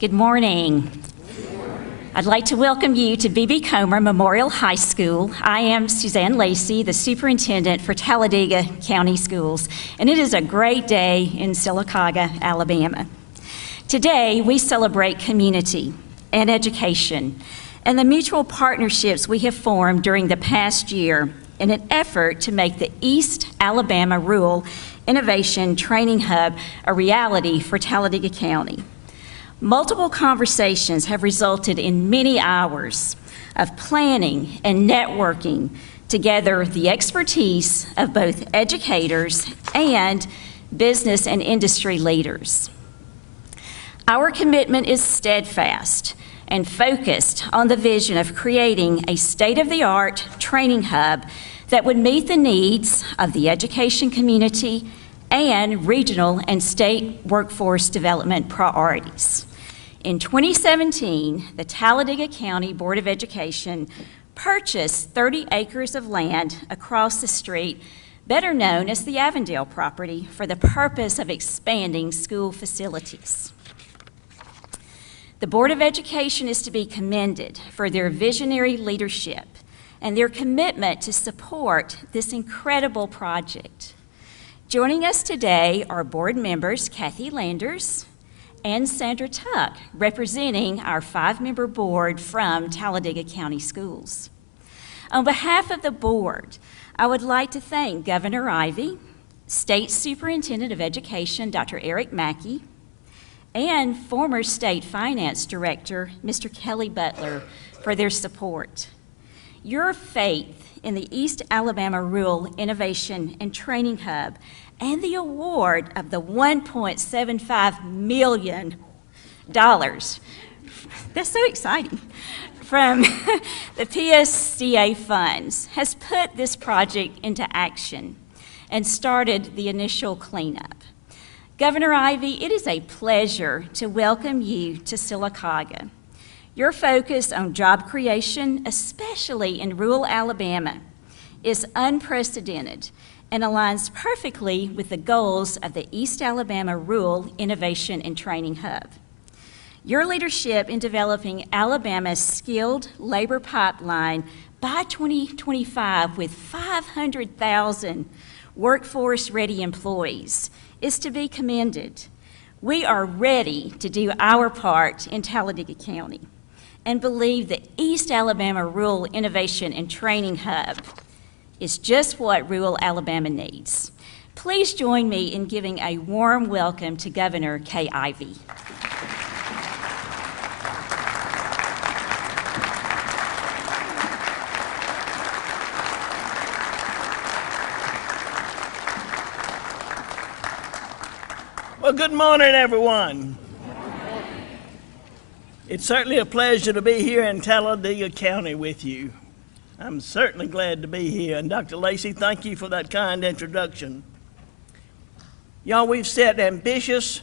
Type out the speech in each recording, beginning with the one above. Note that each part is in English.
Good morning. I'd like to welcome you to B.B. Comer Memorial High School. I am Suzanne Lacey, the superintendent for Talladega County Schools, and it is a great day in Sylacauga, Alabama. Today, we celebrate community and education and the mutual partnerships we have formed during the past year in an effort to make the East Alabama Rural Innovation Training Hub a reality for Talladega County. Multiple conversations have resulted in many hours of planning and networking to gather the expertise of both educators and business and industry leaders. Our commitment is steadfast and focused on the vision of creating a state-of-the-art training hub that would meet the needs of the education community and regional and state workforce development priorities. In 2017, the Talladega County Board of Education purchased 30 acres of land across the street, better known as the Avondale property, for the purpose of expanding school facilities. The Board of Education is to be commended for their visionary leadership and their commitment to support this incredible project. Joining us today are board members Kathy Landers and Sandra Tuck, representing our 5-member board from Talladega County Schools. On behalf of the board, I would like to thank Governor Ivey, State Superintendent of Education, Dr. Eric Mackey, and former State Finance Director, Mr. Kelly Butler, for their support. Your faith in the East Alabama Rural Innovation and Training Hub and the award of the $1.75 million, that's so exciting, from the PSCA funds has put this project into action and started the initial cleanup. Governor Ivey, it is a pleasure to welcome you to Sylacauga. Your focus on job creation, especially in rural Alabama, is unprecedented and aligns perfectly with the goals of the East Alabama Rural Innovation and Training Hub. Your leadership in developing Alabama's skilled labor pipeline by 2025 with 500,000 workforce-ready employees is to be commended. We are ready to do our part in Talladega County and believe the East Alabama Rural Innovation and Training Hub is just what rural Alabama needs. Please join me in giving a warm welcome to Governor Kay Ivey. Well, good morning, everyone. It's certainly a pleasure to be here in Talladega County with you. I'm certainly glad to be here. And Dr. Lacey, thank you for that kind introduction. Y'all, we've set ambitious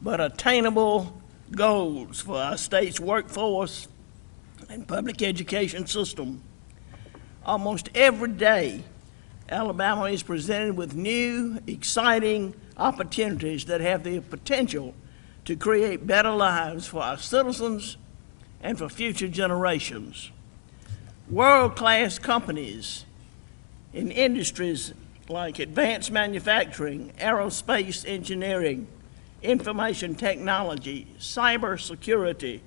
but attainable goals for our state's workforce and public education system. Almost every day, Alabama is presented with new, exciting opportunities that have the potential to create better lives for our citizens and for future generations. World-class companies in industries like advanced manufacturing, aerospace engineering, information technology, cybersecurity,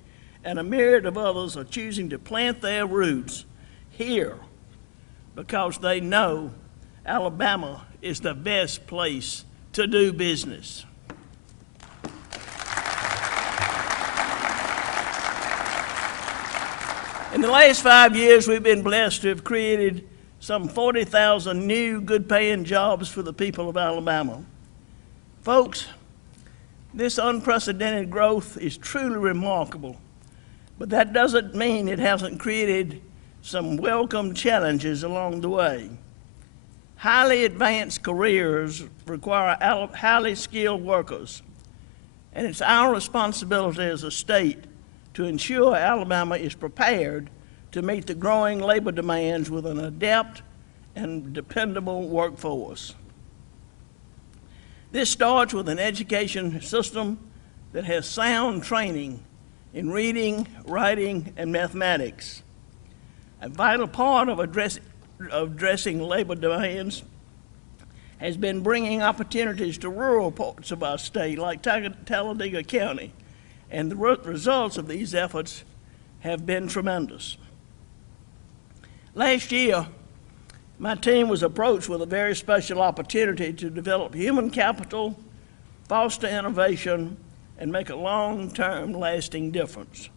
and a myriad of others are choosing to plant their roots here because they know Alabama is the best place to do business. In the last 5 years, we've been blessed to have created some 40,000 new good-paying jobs for the people of Alabama. Folks, this unprecedented growth is truly remarkable, but that doesn't mean it hasn't created some welcome challenges along the way. Highly advanced careers require highly skilled workers, and it's our responsibility as a state to ensure Alabama is prepared to meet the growing labor demands with an adept and dependable workforce. This starts with an education system that has sound training in reading, writing, and mathematics. A vital part of addressing labor demands has been bringing opportunities to rural parts of our state, like Talladega County, and the results of these efforts have been tremendous. Last year, my team was approached with a very special opportunity to develop human capital, foster innovation, and make a long-term lasting difference.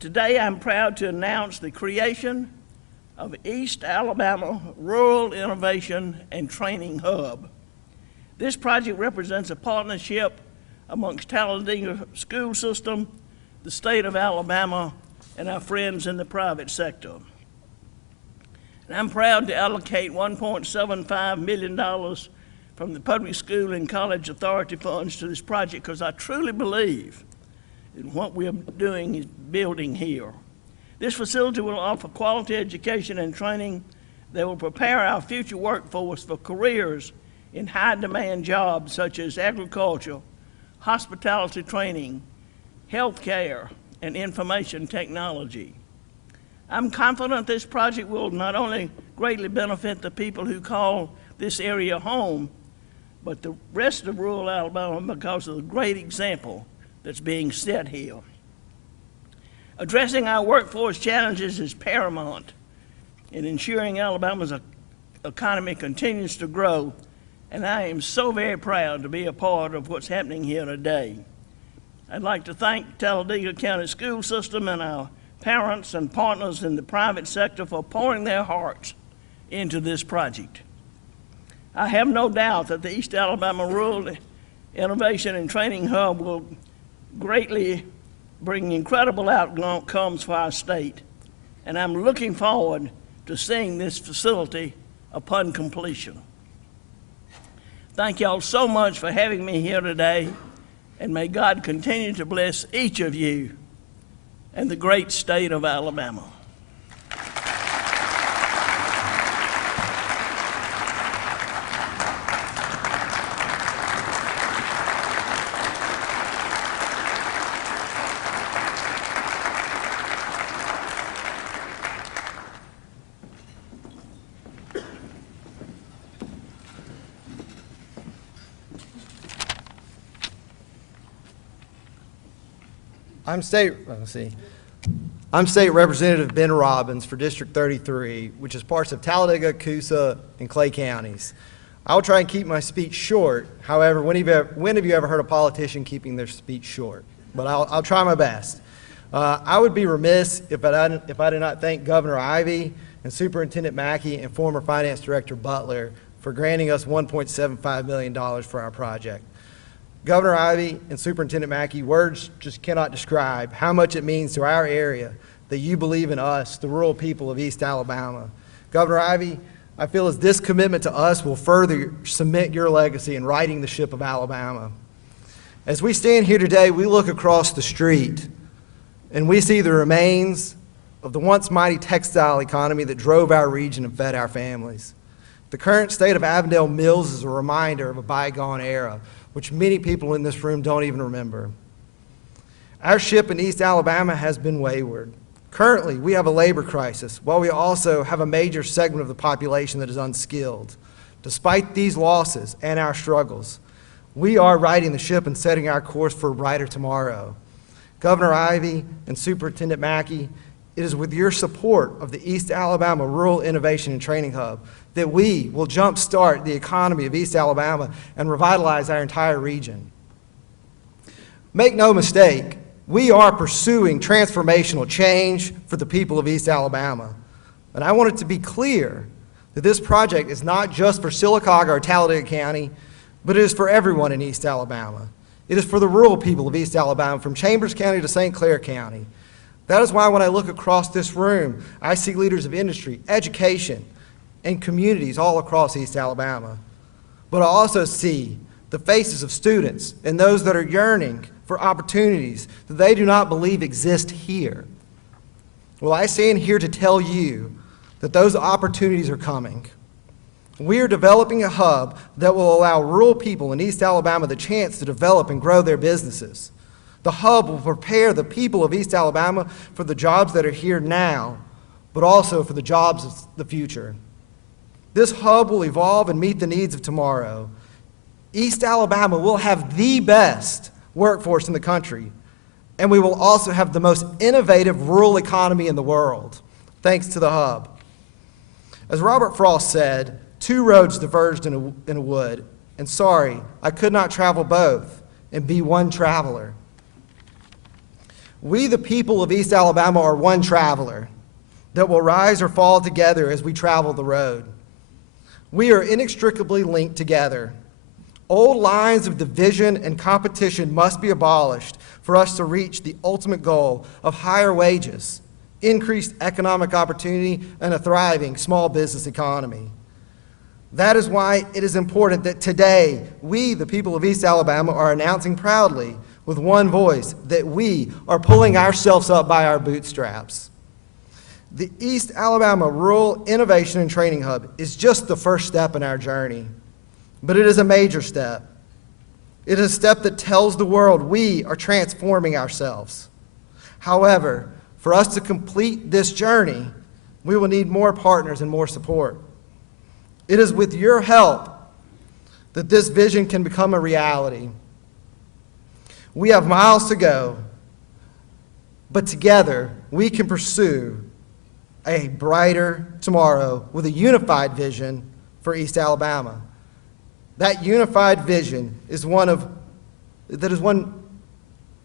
Today, I'm proud to announce the creation of East Alabama Rural Innovation and Training Hub. This project represents a partnership amongst Talladega school system, the state of Alabama, and our friends in the private sector. And I'm proud to allocate $1.75 million from the Public School and College Authority funds to this project because I truly believe in what we are doing is building here. This facility will offer quality education and training that will prepare our future workforce for careers in high-demand jobs such as agriculture, hospitality training, healthcare, and information technology. I'm confident this project will not only greatly benefit the people who call this area home, but the rest of rural Alabama because of the great example that's being set here. Addressing our workforce challenges is paramount in ensuring Alabama's economy continues to grow, and I am so very proud to be a part of what's happening here today. I'd like to thank Talladega County School System and our parents and partners in the private sector for pouring their hearts into this project. I have no doubt that the East Alabama Rural Innovation and Training Hub will greatly bring incredible outcomes for our state, and I'm looking forward to seeing this facility upon completion. Thank y'all so much for having me here today, and may God continue to bless each of you and the great state of Alabama. I'm State Representative Ben Robbins for District 33, which is parts of Talladega, Coosa, and Clay counties. I'll try and keep my speech short. However, when have you ever heard a politician keeping their speech short? But I'll try my best. I would be remiss if I did not thank Governor Ivey and Superintendent Mackey and former Finance Director Butler for granting us $1.75 million for our project. Governor Ivey and Superintendent Mackey, words just cannot describe how much it means to our area that you believe in us, the rural people of East Alabama. Governor Ivey, I feel as this commitment to us will further cement your legacy in righting the ship of Alabama. As we stand here today, we look across the street and we see the remains of the once mighty textile economy that drove our region and fed our families. The current state of Avondale Mills is a reminder of a bygone era, which many people in this room don't even remember. Our ship in East Alabama has been wayward. Currently, we have a labor crisis, while we also have a major segment of the population that is unskilled. Despite these losses and our struggles, we are righting the ship and setting our course for a brighter tomorrow. Governor Ivey and Superintendent Mackey, it is with your support of the East Alabama Rural Innovation and Training Hub that we will jumpstart the economy of East Alabama and revitalize our entire region. Make no mistake, we are pursuing transformational change for the people of East Alabama. And I want it to be clear that this project is not just for Sylacauga or Talladega County, but it is for everyone in East Alabama. It is for the rural people of East Alabama, from Chambers County to St. Clair County. That is why when I look across this room, I see leaders of industry, education, and communities all across East Alabama. But I also see the faces of students and those that are yearning for opportunities that they do not believe exist here. Well, I stand here to tell you that those opportunities are coming. We are developing a hub that will allow rural people in East Alabama the chance to develop and grow their businesses. The hub will prepare the people of East Alabama for the jobs that are here now, but also for the jobs of the future. This hub will evolve and meet the needs of tomorrow. East Alabama will have the best workforce in the country, and we will also have the most innovative rural economy in the world, thanks to the hub. As Robert Frost said, 2 roads diverged in a wood, and sorry, I could not travel both and be one traveler. We, the people of East Alabama, are one traveler that will rise or fall together as we travel the road. We are inextricably linked together. Old lines of division and competition must be abolished for us to reach the ultimate goal of higher wages, increased economic opportunity, and a thriving small business economy. That is why it is important that today we, the people of East Alabama, are announcing proudly with one voice that we are pulling ourselves up by our bootstraps. The East Alabama Rural Innovation and Training Hub is just the first step in our journey, but it is a major step. It is a step that tells the world we are transforming ourselves. However, for us to complete this journey, we will need more partners and more support. It is with your help that this vision can become a reality. We have miles to go, but together we can pursue a brighter tomorrow with a unified vision for East Alabama. That unified vision is one that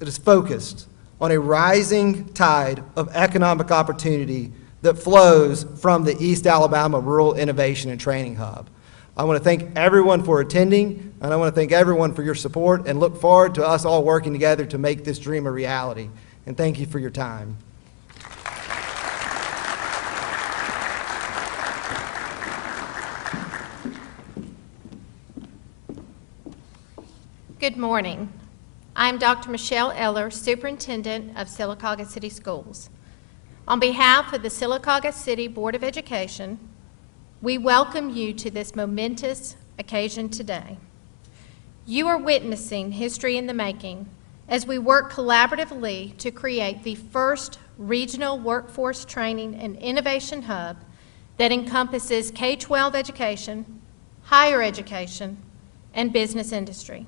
is focused on a rising tide of economic opportunity that flows from the East Alabama Rural Innovation and Training Hub. I want to thank everyone for attending, and I want to thank everyone for your support, and look forward to us all working together to make this dream a reality. And thank you for your time. Good morning. I'm Dr. Michelle Eller, Superintendent of Sylacauga City Schools. On behalf of the Sylacauga City Board of Education, we welcome you to this momentous occasion today. You are witnessing history in the making as we work collaboratively to create the first regional workforce training and innovation hub that encompasses K-12 education, higher education, and business industry.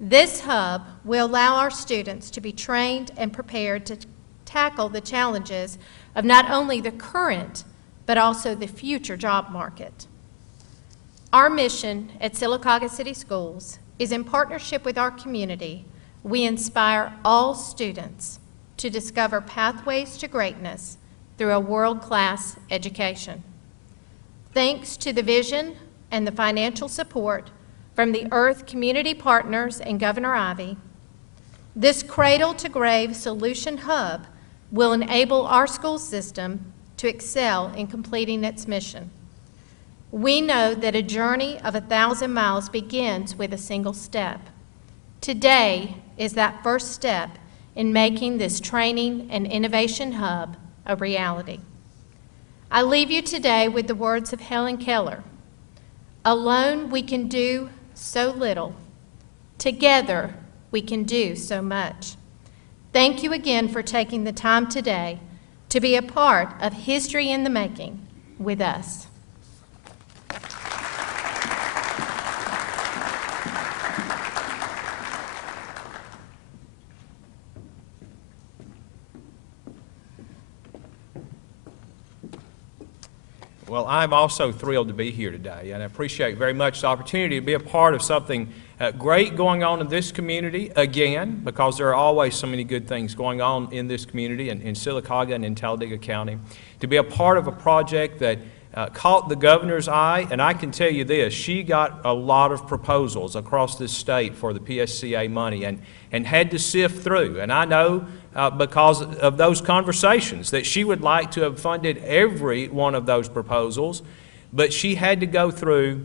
This hub will allow our students to be trained and prepared to tackle the challenges of not only the current, but also the future job market. Our mission at Sylacauga City Schools is, in partnership with our community, we inspire all students to discover pathways to greatness through a world-class education. Thanks to the vision and the financial support from the Earth Community Partners and Governor Ivey, this cradle-to-grave solution hub will enable our school system to excel in completing its mission. We know that a journey of 1,000 miles begins with a single step. Today is that first step in making this training and innovation hub a reality. I leave you today with the words of Helen Keller: "Alone we can do so little. Together we can do so much." Thank you again for taking the time today to be a part of history in the making with us. Well, I'm also thrilled to be here today, and I appreciate very much the opportunity to be a part of something great going on in this community again, because there are always so many good things going on in this community and in Sylacauga and in Talladega County. To be a part of a project that caught the governor's eye, and I can tell you this, she got a lot of proposals across this state for the PSCA money and had to sift through. And I know because of those conversations that she would like to have funded every one of those proposals, but she had to go through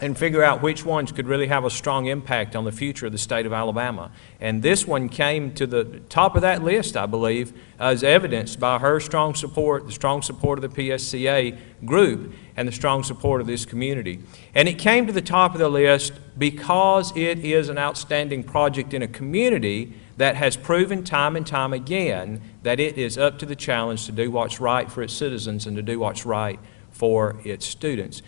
and figure out which ones could really have a strong impact on the future of the state of Alabama. And this one came to the top of that list, I believe, as evidenced by her strong support, the strong support of the PSCA group, and the strong support of this community. And it came to the top of the list because it is an outstanding project in a community that has proven time and time again that it is up to the challenge to do what's right for its citizens and to do what's right for its students.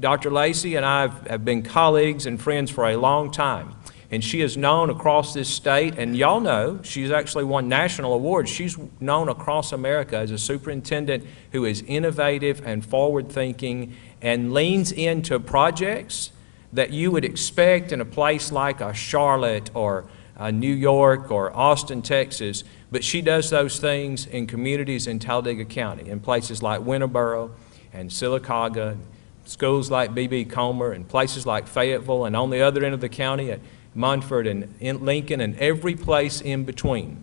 Dr. Lacey and I have been colleagues and friends for a long time, and she is known across this state, and y'all know she's actually won national awards. She's known across America as a superintendent who is innovative and forward-thinking and leans into projects that you would expect in a place like a Charlotte or New York or Austin, Texas, but she does those things in communities in Talladega County, in places like Winterboro and Sylacauga, schools like B.B. Comer, and places like Fayetteville, and on the other end of the county at Munford and in Lincoln, and every place in between,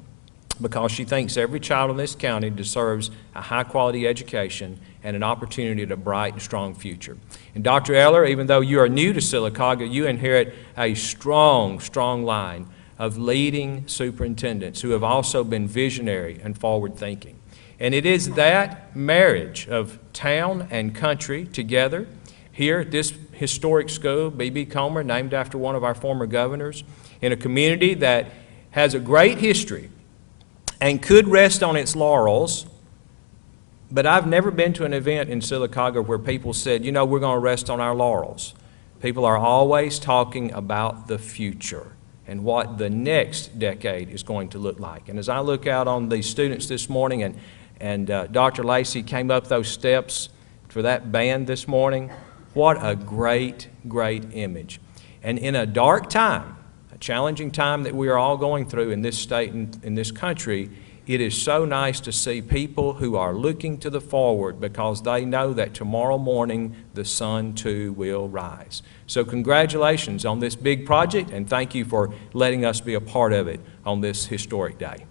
because she thinks every child in this county deserves a high-quality education and an opportunity at a bright and strong future. And Dr. Eller, even though you are new to Sylacauga, you inherit a strong, strong line of leading superintendents who have also been visionary and forward-thinking. And it is that marriage of town and country together here at this historic school, B.B. Comer, named after one of our former governors, in a community that has a great history and could rest on its laurels. But I've never been to an event in Sylacauga where people said, you know, we're going to rest on our laurels. People are always talking about the future and what the next decade is going to look like. And as I look out on the students this morning, and Dr. Lacey came up those steps for that band this morning, what a great, great image. And in a dark time, a challenging time that we are all going through in this state and in this country, it is so nice to see people who are looking to the forward because they know that tomorrow morning the sun too will rise. So congratulations on this big project, and thank you for letting us be a part of it on this historic day.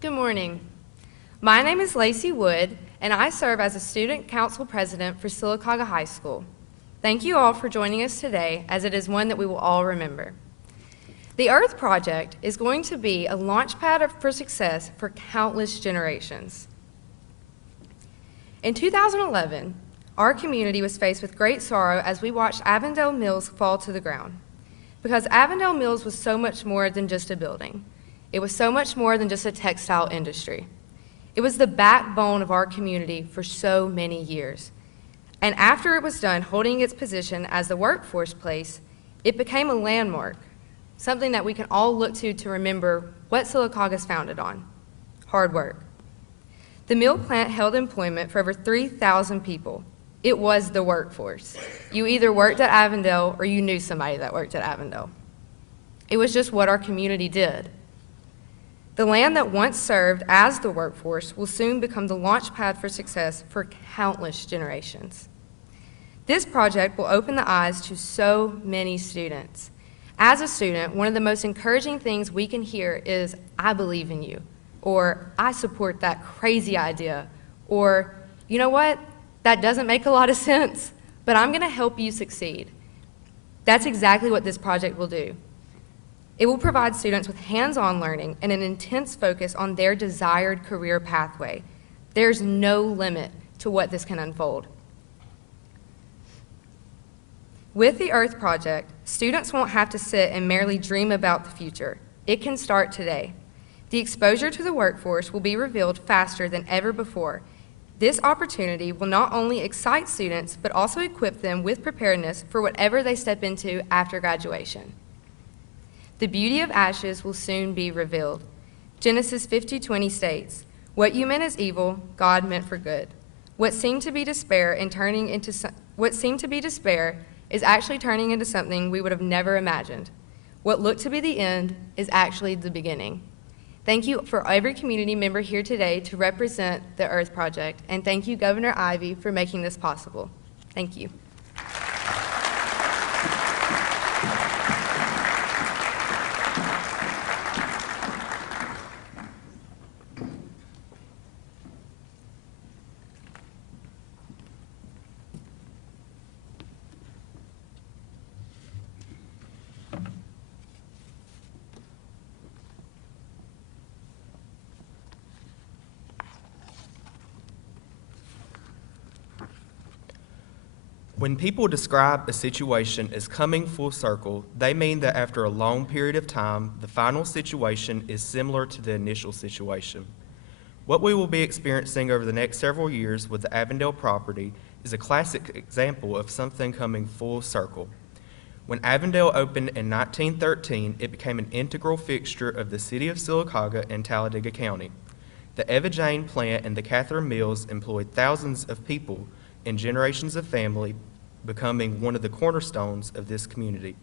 Good morning. My name is Lacey Wood, and I serve as a Student Council President for Sylacauga High School. Thank you all for joining us today, as it is one that we will all remember. The Earth Project is going to be a launchpad for success for countless generations. In 2011, our community was faced with great sorrow as we watched Avondale Mills fall to the ground, because Avondale Mills was so much more than just a building. It was so much more than just a textile industry. It was the backbone of our community for so many years. And after it was done holding its position as the workforce place, it became a landmark, something that we can all look to remember what Sylacauga is founded on: hard work. The mill plant held employment for over 3,000 people. It was the workforce. You either worked at Avondale or you knew somebody that worked at Avondale. It was just what our community did. The land that once served as the workforce will soon become the launchpad for success for countless generations. This project will open the eyes to so many students. As a student, one of the most encouraging things we can hear is, "I believe in you," or "I support that crazy idea," or "You know what? That doesn't make a lot of sense, but I'm going to help you succeed." That's exactly what this project will do. It will provide students with hands-on learning and an intense focus on their desired career pathway. There's no limit to what this can unfold. With the Earth Project, students won't have to sit and merely dream about the future. It can start today. The exposure to the workforce will be revealed faster than ever before. This opportunity will not only excite students, but also equip them with preparedness for whatever they step into after graduation. The beauty of ashes will soon be revealed. Genesis 50:20 states, "What you meant as evil, God meant for good. What seemed to be despair is actually turning into something we would have never imagined. What looked to be the end is actually the beginning." Thank you for every community member here today to represent the Earth Project, and thank you, Governor Ivey, for making this possible. Thank you. When people describe a situation as coming full circle, they mean that after a long period of time, the final situation is similar to the initial situation. What we will be experiencing over the next several years with the Avondale property is a classic example of something coming full circle. When Avondale opened in 1913, it became an integral fixture of the city of Sylacauga and Talladega County. The Eva Jane plant and the Catherine Mills employed thousands of people and generations of family, becoming one of the cornerstones of this community.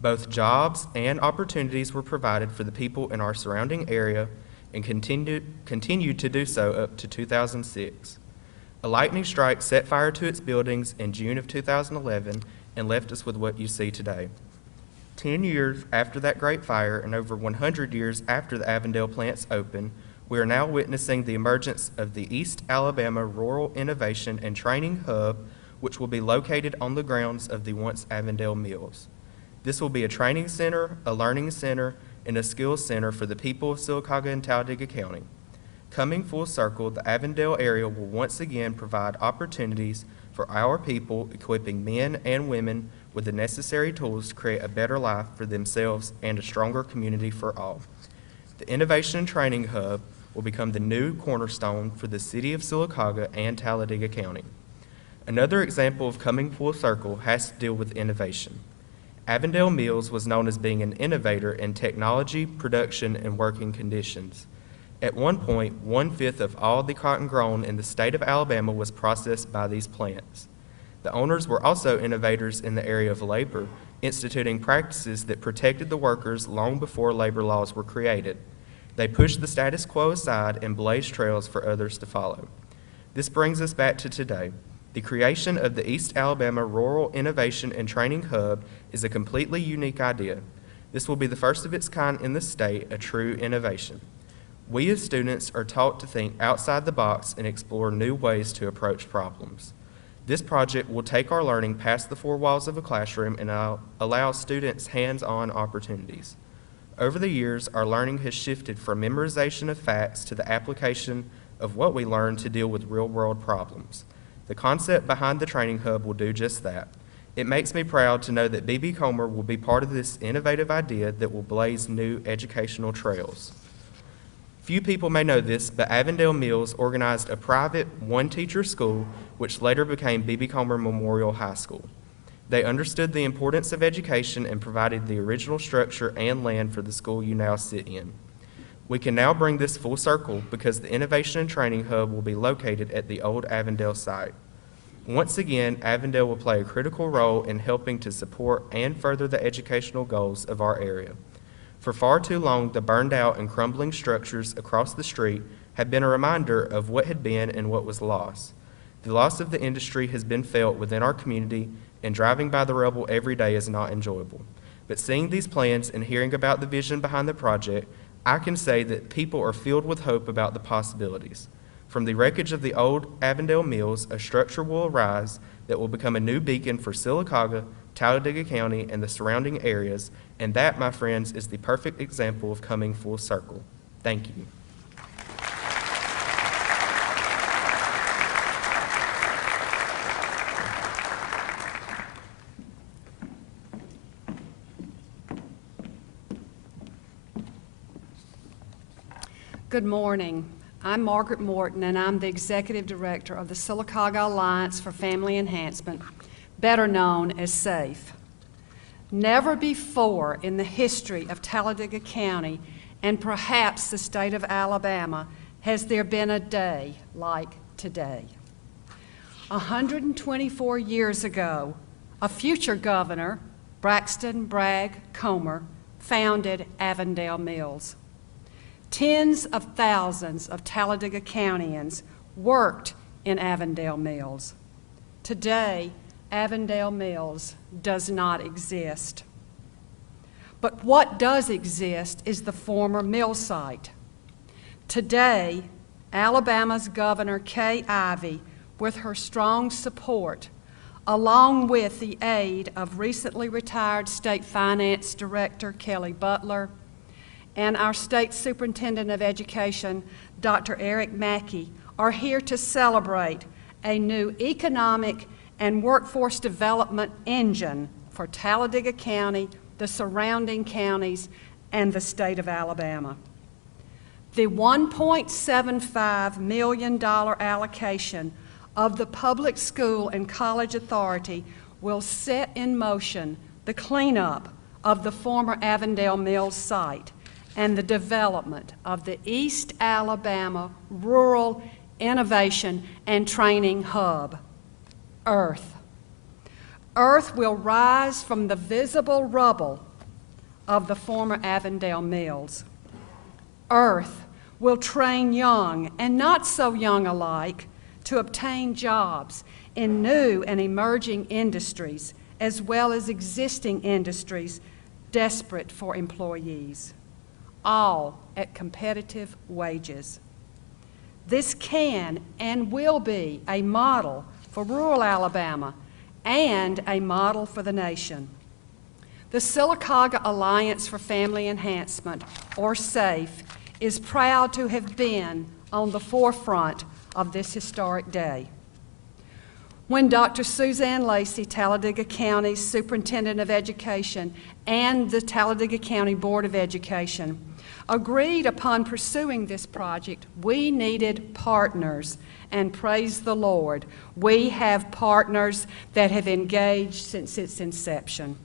Both jobs and opportunities were provided for the people in our surrounding area and continued to do so up to 2006. A lightning strike set fire to its buildings in June of 2011 and left us with what you see today. 10 years after that great fire and over 100 years after the Avondale plants opened, we are now witnessing the emergence of the East Alabama Rural Innovation and Training Hub, which will be located on the grounds of the once Avondale Mills. This will be a training center, a learning center, and a skills center for the people of Sylacauga and Talladega County. Coming full circle, the Avondale area will once again provide opportunities for our people, equipping men and women with the necessary tools to create a better life for themselves and a stronger community for all. The Innovation and Training Hub will become the new cornerstone for the city of Sylacauga and Talladega County. Another example of coming full circle has to deal with innovation. Avondale Mills was known as being an innovator in technology, production, and working conditions. At one point, 1/5 of all the cotton grown in the state of Alabama was processed by these plants. The owners were also innovators in the area of labor, instituting practices that protected the workers long before labor laws were created. They pushed the status quo aside and blazed trails for others to follow. This brings us back to today. The creation of the East Alabama Rural Innovation and Training Hub is a completely unique idea. This will be the first of its kind in the state, a true innovation. We as students are taught to think outside the box and explore new ways to approach problems. This project will take our learning past the four walls of a classroom and allow students hands-on opportunities. Over the years, our learning has shifted from memorization of facts to the application of what we learn to deal with real-world problems. The concept behind the training hub will do just that. It makes me proud to know that B.B. Comer will be part of this innovative idea that will blaze new educational trails. Few people may know this, but Avondale Mills organized a private one-teacher school, which later became B.B. Comer Memorial High School. They understood the importance of education and provided the original structure and land for the school you now sit in. We can now bring this full circle because the Innovation and Training Hub will be located at the old Avondale site. Once again, Avondale will play a critical role in helping to support and further the educational goals of our area. For far too long, the burned out and crumbling structures across the street have been a reminder of what had been and what was lost. The loss of the industry has been felt within our community, and driving by the rubble every day is not enjoyable. But seeing these plans and hearing about the vision behind the project, I can say that people are filled with hope about the possibilities. From the wreckage of the old Avondale Mills, a structure will arise that will become a new beacon for Sylacauga, Talladega County, and the surrounding areas, and that, my friends, is the perfect example of coming full circle. Thank you. Good morning. I'm Margaret Morton, and I'm the Executive Director of the Sylacauga Alliance for Family Enhancement, better known as SAFE. Never before in the history of Talladega County, and perhaps the state of Alabama, has there been a day like today. 124 years ago, a future governor, Braxton Bragg Comer, founded Avondale Mills. Tens of thousands of Talladega Countyans worked in Avondale Mills. Today, Avondale Mills does not exist. But what does exist is the former mill site. Today, Alabama's Governor Kay Ivey, with her strong support, along with the aid of recently retired State Finance Director Kelly Butler, and our State Superintendent of Education, Dr. Eric Mackey, are here to celebrate a new economic and workforce development engine for Talladega County, the surrounding counties, and the state of Alabama. The $1.75 million allocation of the Public School and College Authority will set in motion the cleanup of the former Avondale Mills site and the development of the East Alabama Rural Innovation and Training Hub, Earth. Earth will rise from the visible rubble of the former Avondale Mills. Earth will train young and not so young alike to obtain jobs in new and emerging industries, as well as existing industries desperate for employees, all at competitive wages. This can and will be a model for rural Alabama and a model for the nation. The Sylacauga Alliance for Family Enhancement, or SAFE, is proud to have been on the forefront of this historic day. When Dr. Suzanne Lacey, Talladega County's Superintendent of Education, and the Talladega County Board of Education agreed upon pursuing this project, we needed partners, and praise the Lord, we have partners that have engaged since its inception.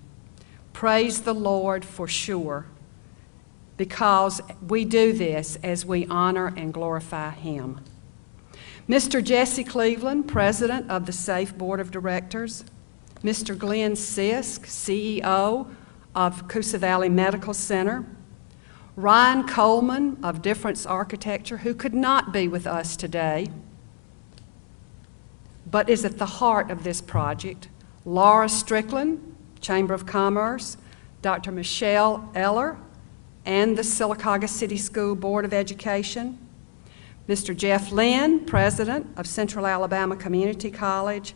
Praise the Lord for sure, because we do this as we honor and glorify Him. Mr. Jesse Cleveland, President of the SAFE Board of Directors, Mr. Glenn Sisk, CEO of Coosa Valley Medical Center, Ryan Coleman of Difference Architecture, who could not be with us today, but is at the heart of this project, Laura Strickland, Chamber of Commerce, Dr. Michelle Eller, and the Sylacauga City School Board of Education, Mr. Jeff Lynn, President of Central Alabama Community College,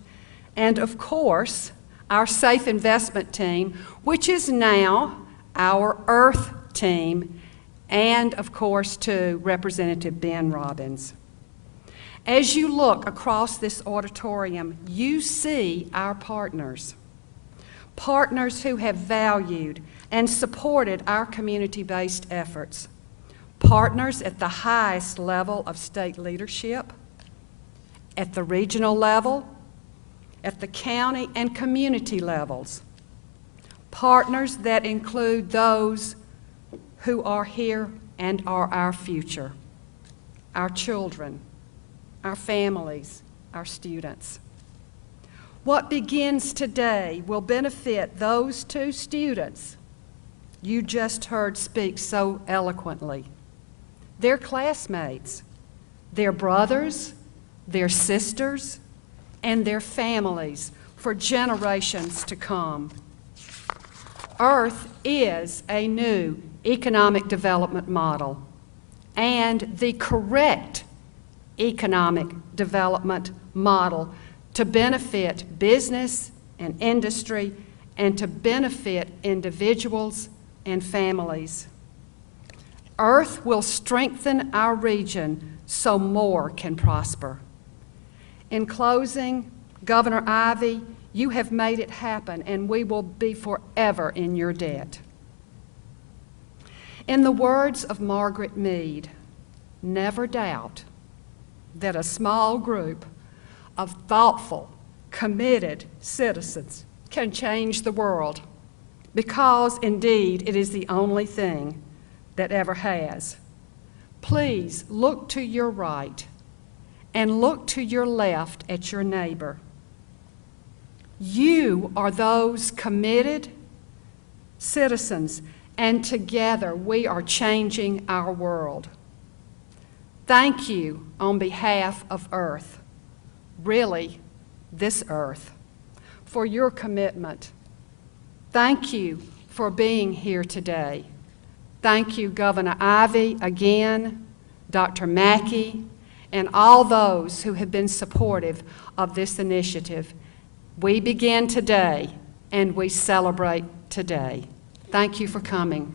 and of course, our SAFE investment team, which is now our Earth team, and of course, to Representative Ben Robbins. As you look across this auditorium, you see our partners. Partners who have valued and supported our community-based efforts. Partners at the highest level of state leadership, at the regional level, at the county and community levels. Partners that include those who are here and are our future, our children, our families, our students. What begins today will benefit those two students you just heard speak so eloquently, their classmates, their brothers, their sisters, and their families for generations to come. Earth is a new economic development model and the correct economic development model to benefit business and industry and to benefit individuals and families. Earth will strengthen our region so more can prosper. In closing, Governor Ivey, you have made it happen, and we will be forever in your debt. In the words of Margaret Mead, never doubt that a small group of thoughtful, committed citizens can change the world, because indeed it is the only thing that ever has. Please look to your right and look to your left at your neighbor. You are those committed citizens, and together we are changing our world. Thank you on behalf of Earth, really this Earth, for your commitment. Thank you for being here today. Thank you, Governor Ivey, again, Dr. Mackey, and all those who have been supportive of this initiative. We begin today, and we celebrate today. Thank you for coming.